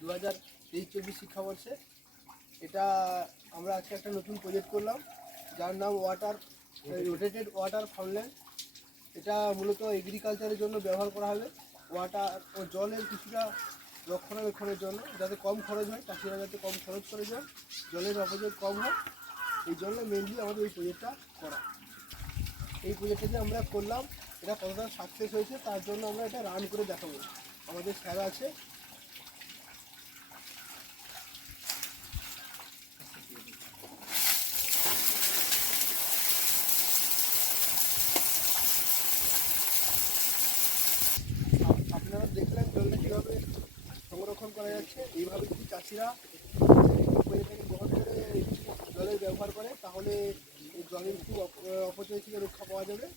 দু হাজার তেইশ চব্বিশ শিক্ষাবর্ষে। এটা আমরা আজকে একটা নতুন প্রজেক্ট করলাম, যার নাম ওয়াটার রোটেটেড ওয়াটার ফাউন্টেন এটা মূলত এগ্রিকালচারের জন্য ব্যবহার করা হবে। ওয়াটার ও জলের কিছুটা রক্ষণাবেক্ষণের জন্য, যাতে কম খরচ হয়, চাষিরা যাতে কম খরচ করে যান জলের অপচয় কম হয়। এই জন্য মেনলি আমাদের এই প্রজেক্টটা করা। এই প্রজেক্টটা যে আমরা করলাম, এটা কতটা সাকসেস হয়েছে, তার জন্য আমরা এটা রান করে দেখাবো। আমাদের স্যার আছে করা যাচ্ছে। এইভাবে যদি চাষিরা গ্রহণ করে জলের ব্যবহার করে, তাহলে জলের খুব অপ- অপচয় থেকে রক্ষা পাওয়া যাবে।